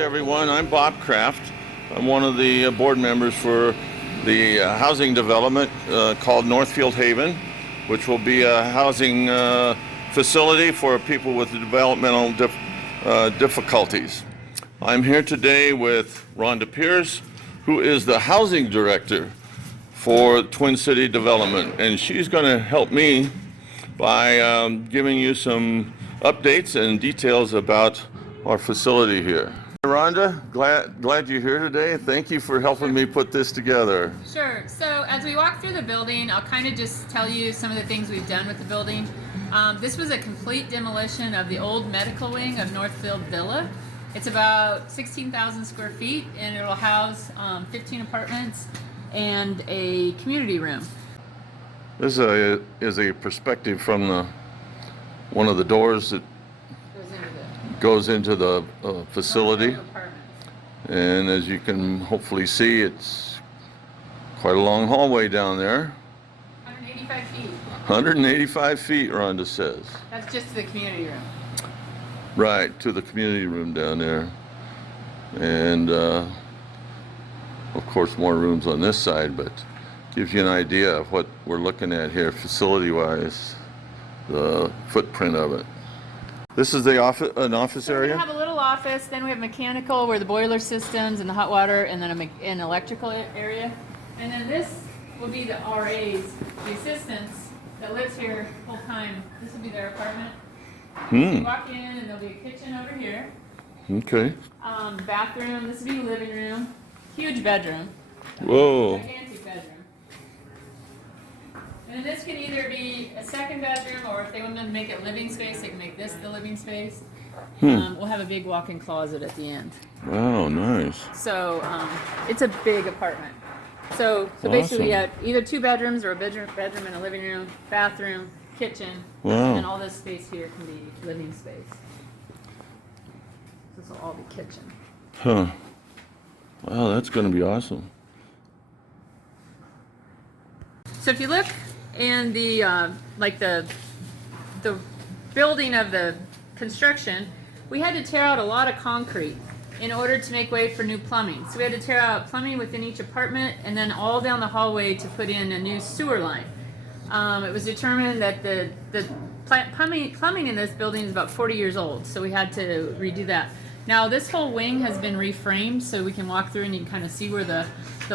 everyone. I'm Bob Kraft. I'm one of the board members for the housing development called Northfield Haven, which will be a housing facility for people with developmental difficulties. I'm here today with Rhonda Pierce, who is the housing director for Twin City Development, and she's going to help me by giving you some updates and details about our facility here. Rhonda, glad you're here today. Thank you for helping me put this together. Sure. So as we walk through the building, I'll kind of just tell you some of the things we've done with the building. This was a complete demolition of the old medical wing of Northfield Villa. It's about 16,000 square feet, and it will house 15 apartments and a community room. This is a perspective from one of the doors that goes into the facility, and as you can hopefully see, it's quite a long hallway down there. 185 feet. 185 feet, Rhonda says. That's just the community room. Right, to the community room down there. And of course more rooms on this side, but gives you an idea of what we're looking at here facility-wise, the footprint of it. This is the an office area? We have a little office, then we have mechanical where the boiler systems and the hot water, and then an electrical area. And then this will be the RAs, the assistants that lives here full time. This will be their apartment. You walk in and there'll be a kitchen over here. Okay. Bathroom, this will be living room. Huge bedroom. Whoa. Gigantic bedroom. And this can either be a second bedroom, or if they want to make it living space, they can make this the living space. We'll have a big walk-in closet at the end. Wow, nice. So it's a big apartment. So Awesome. Basically, you have either two bedrooms or a bedroom and a living room, bathroom, kitchen, Wow. and all this space here can be living space. This will all be kitchen. Huh. Wow, that's going to be awesome. So if you look in the the building of the construction, we had to tear out a lot of concrete in order to make way for new plumbing. So we had to tear out plumbing within each apartment and then all down the hallway to put in a new sewer line. It was determined that the plumbing in this building is about 40 years old, so we had to redo that. Now this whole wing has been reframed, so we can walk through and you can kind of see where the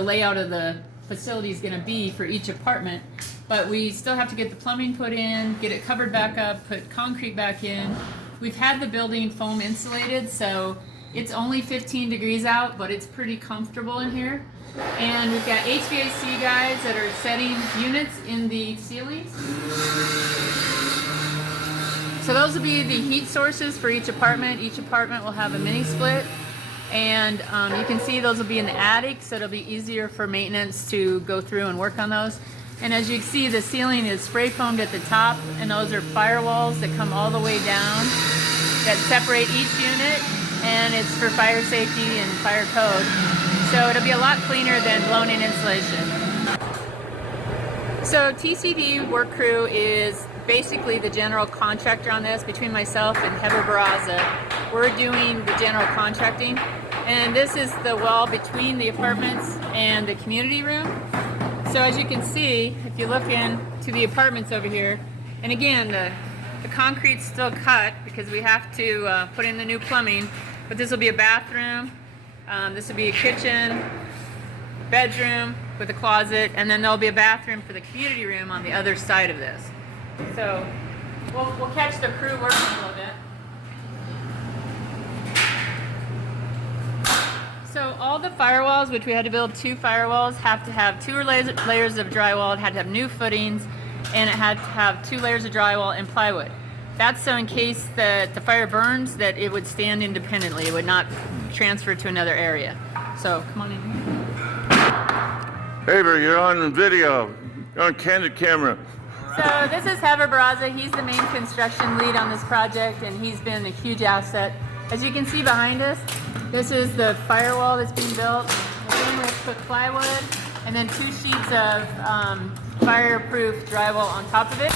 layout of the facility is going to be for each apartment, but we still have to get the plumbing put in, get it covered back up, put concrete back in. We've had the building foam insulated, so it's only 15 degrees out, but it's pretty comfortable in here. And we've got HVAC guys that are setting units in the ceilings. So those will be the heat sources for each apartment. Each apartment will have a mini split. And you can see those will be in the attic, so it'll be easier for maintenance to go through and work on those. And as you can see, the ceiling is spray foamed at the top, and those are firewalls that come all the way down that separate each unit, and it's for fire safety and fire code. So it'll be a lot cleaner than blown-in insulation. So TCD Work Crew is basically the general contractor on this. Between myself and Heather Barraza, we're doing the general contracting. And this is the wall between the apartments and the community room. So as you can see, if you look into the apartments over here, and again, the concrete's still cut because we have to put in the new plumbing, but this will be a bathroom, this will be a kitchen, bedroom with a closet, and then there'll be a bathroom for the community room on the other side of this. So we'll catch the crew working a little bit. So all the firewalls, which we had to build 2 firewalls, have to have 2 layers of drywall. It had to have new footings, and it had to have 2 layers of drywall and plywood. That's so in case that the fire burns, that it would stand independently. It would not transfer to another area. So come on in here. Haver, you're on video. You're on candid camera. So this is Heather Barraza. He's the main construction lead on this project, and he's been a huge asset. As you can see behind us, this is the firewall that's being built. Again, we have to put plywood and then 2 sheets of fireproof drywall on top of it.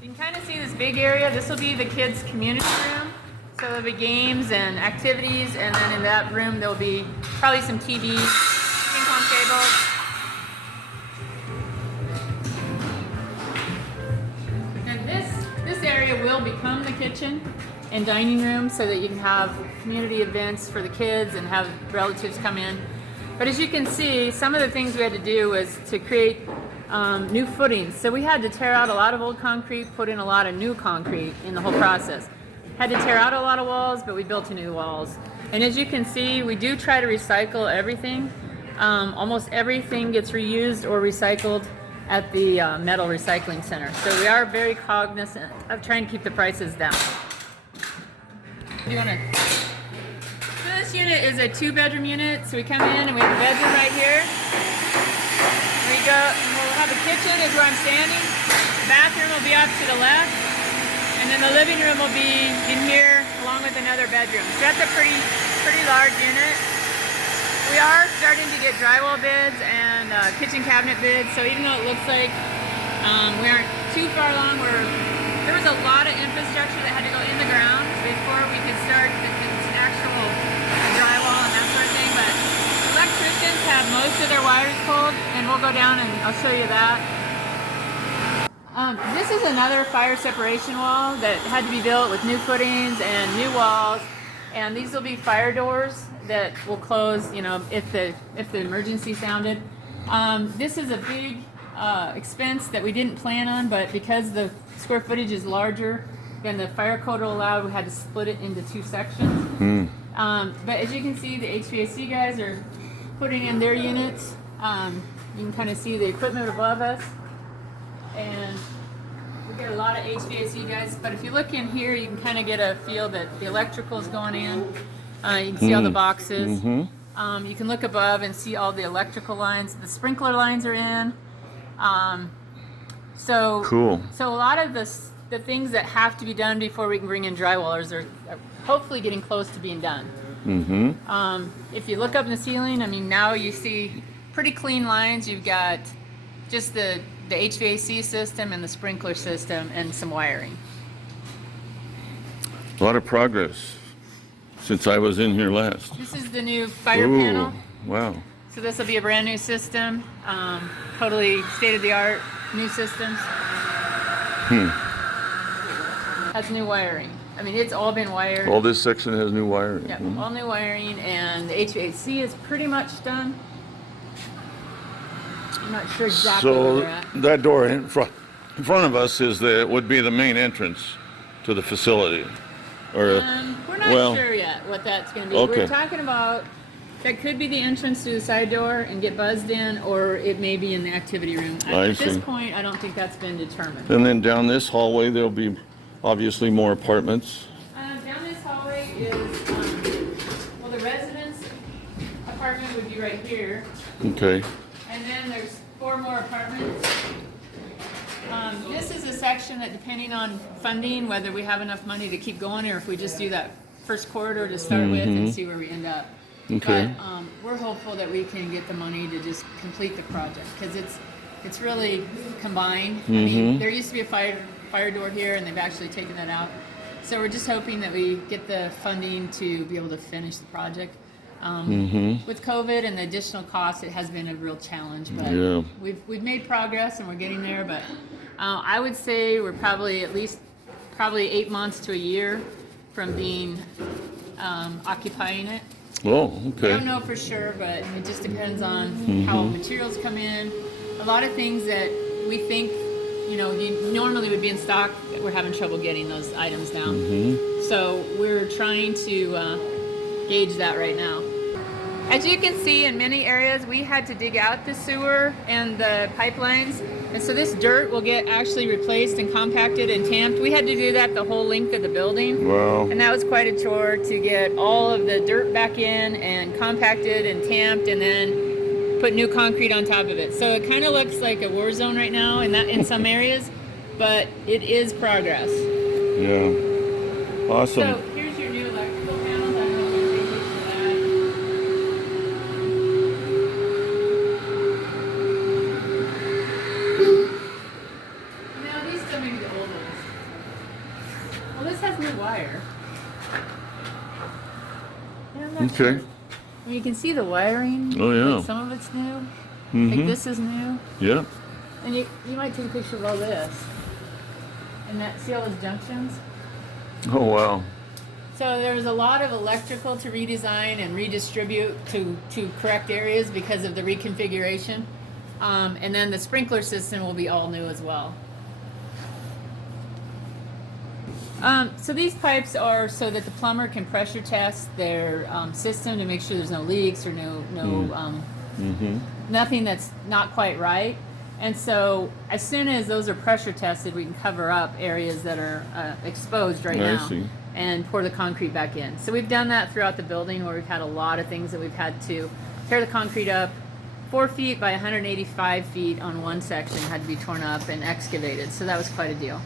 You can kind of see this big area. This will be the kids' community room. So there'll be games and activities, and then in that room there'll be probably some TVs, ping pong tables. And this area will become the kitchen and dining room so that you can have community events for the kids and have relatives come in. But as you can see, some of the things we had to do was to create new footings. So we had to tear out a lot of old concrete, put in a lot of new concrete in the whole process. Had to tear out a lot of walls, but we built new walls. And as you can see, we do try to recycle everything. Almost everything gets reused or recycled at the metal recycling center. So we are very cognizant of trying to keep the prices down. So this unit is a 2-bedroom unit. So we come in and we have a bedroom right here. We go, and we'll have a kitchen is where I'm standing. The bathroom will be up to the left. And then the living room will be in here along with another bedroom. So that's a pretty large unit. We are starting to get drywall bids and kitchen cabinet bids. So even though it looks like we aren't too far along, there was a lot of infrastructure that had to go in the ground before we could start the actual drywall and that sort of thing. But electricians have most of their wires pulled, and we'll go down and I'll show you that. This is another fire separation wall that had to be built with new footings and new walls, and these will be fire doors that will close, you know, if the emergency sounded. This is a big expense that we didn't plan on, but because the square footage is larger than the fire code will allow, we had to split it into 2 sections. But as you can see, the HVAC guys are putting in their units. You can kind of see the equipment above us. And we get a lot of HVAC guys, but if you look in here, you can kind of get a feel that the electrical is going in. You can see all the boxes. You can look above and see all the electrical lines. The sprinkler lines are in. So Cool. So a lot of the things that have to be done before we can bring in drywallers are hopefully getting close to being done. If you look up in the ceiling, I mean, now you see pretty clean lines. You've got just the HVAC system and the sprinkler system and some wiring. A lot of progress since I was in here last. This is the new fire panel. Wow. So this will be a brand new system, totally state-of-the-art new systems. Has new wiring. I mean, it's all been wired. All this section has new wiring. Yeah, all new wiring, and the HVAC is pretty much done. I'm not sure exactly where So they're at. that door in front of us would be the main entrance to the facility. Or We're not sure yet what that's going to be. Okay. We're talking about that could be the entrance to the side door and get buzzed in, or it may be in the activity room. At this see. point, I don't think that's been determined. and then down this hallway there'll be obviously more apartments. Down this hallway is, well, the residence apartment would be right here, Okay. and then there's 4 more apartments. This is a section that, depending on funding, whether we have enough money to keep going, or if we just do that first corridor to start with and see where we end up. Okay. But we're hopeful that we can get the money to just complete the project, because it's really combined. I mean, there used to be a fire door here, and they've actually taken that out. So we're just hoping that we get the funding to be able to finish the project. With COVID and the additional costs, it has been a real challenge, but Yeah. we've made progress and we're getting there. But I would say we're probably at least 8 months to a year from being occupying it. Oh, I okay. don't know for sure, but it just depends on how materials come in. A lot of things that we think, you normally would be in stock, that we're having trouble getting those items down. So we're trying to gauge that right now. As you can see, in many areas, we had to dig out the sewer and the pipelines. And so this dirt will get actually replaced and compacted and tamped. We had to do that the whole length of the building. Wow. And that was quite a chore to get all of the dirt back in and compacted and tamped, and then put new concrete on top of it. So it kind of looks like a war zone right now in some areas, but it is progress. Yeah. Awesome. So here's your new electrical panels. I don't know if you can take pictures of that. Now these still may be the old ones. Well, this has new wire. Yeah, I'm not Okay. sure. I mean, you can see the wiring. Oh, yeah. Like some of it's new. Mm-hmm. Like this is new. Yeah. And you might take a picture of all this. And that, see all those junctions? Oh, wow. So there's a lot of electrical to redesign and redistribute to correct areas because of the reconfiguration. And then the sprinkler system will be all new as well. So these pipes are so that the plumber can pressure test their system to make sure there's no leaks or nothing that's not quite right. And so as soon as those are pressure tested, we can cover up areas that are exposed right I now see. and pour the concrete back in. So we've done that throughout the building where we've had a lot of things that we've had to tear the concrete up. 4 feet by 185 feet on one section had to be torn up and excavated. So that was quite a deal.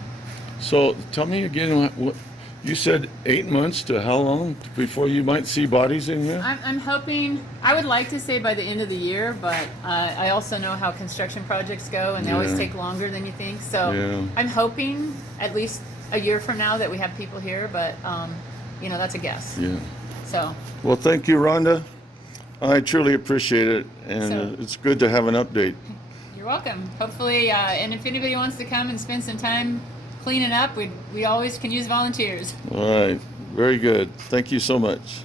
So tell me again, what you said 8 months to how long before you might see bodies in there? I'm hoping, I would like to say by the end of the year, but I also know how construction projects go and they always Yeah. take longer than you think. So Yeah. I'm hoping at least a year from now that we have people here, but that's a guess. Yeah. So, Well, thank you, Rhonda. I truly appreciate it, and So- it's good to have an update. you're welcome. Hopefully, and if anybody wants to come and spend some time cleaning up, we always can use volunteers. All right. Very good. Thank you so much.